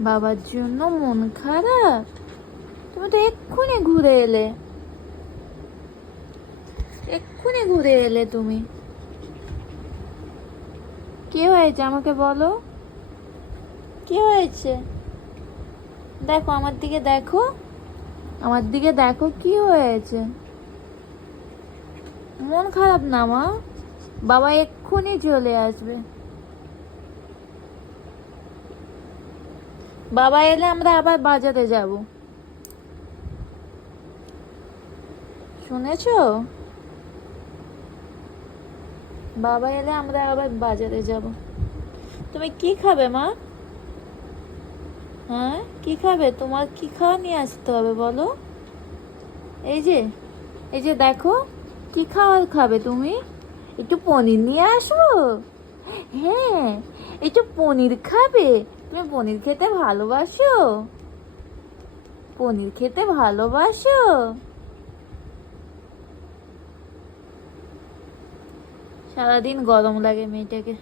বাবার জন্য মন খারাপ? তুমি তো এক্ষুনি ঘুরে এলে। এক্ষুনি ঘুরে এলে তুমি। কি হয়েছে আমাকে বলো? কি হয়েছে? দেখো, আমার দিকে দেখো। আমার দিকে দেখো কি হয়েছে। মন খারাপ না মা। বাবা এক্ষুনি চলে আসবে। বাবা এলে আমরা আবার বাজারে যাব। শুনেছো? বাবা এলে আমরা আবার বাজারে যাব। তুমি কি খাবে, মা? হ্যাঁ কি খাবে? তোমার কি খাওয়া নিয়ে আসতে হবে বলো? এই যে এই যে দেখো, কি খাওয়ার খাবে তুমি? একটু পনির নিয়ে আসো হ্যাঁ একটু পনির খাবে? তুমি পনির খেতে ভালোবাসো? পনির খেতে ভালোবাসো? সারাদিন গরম লাগে মেয়েটাকে।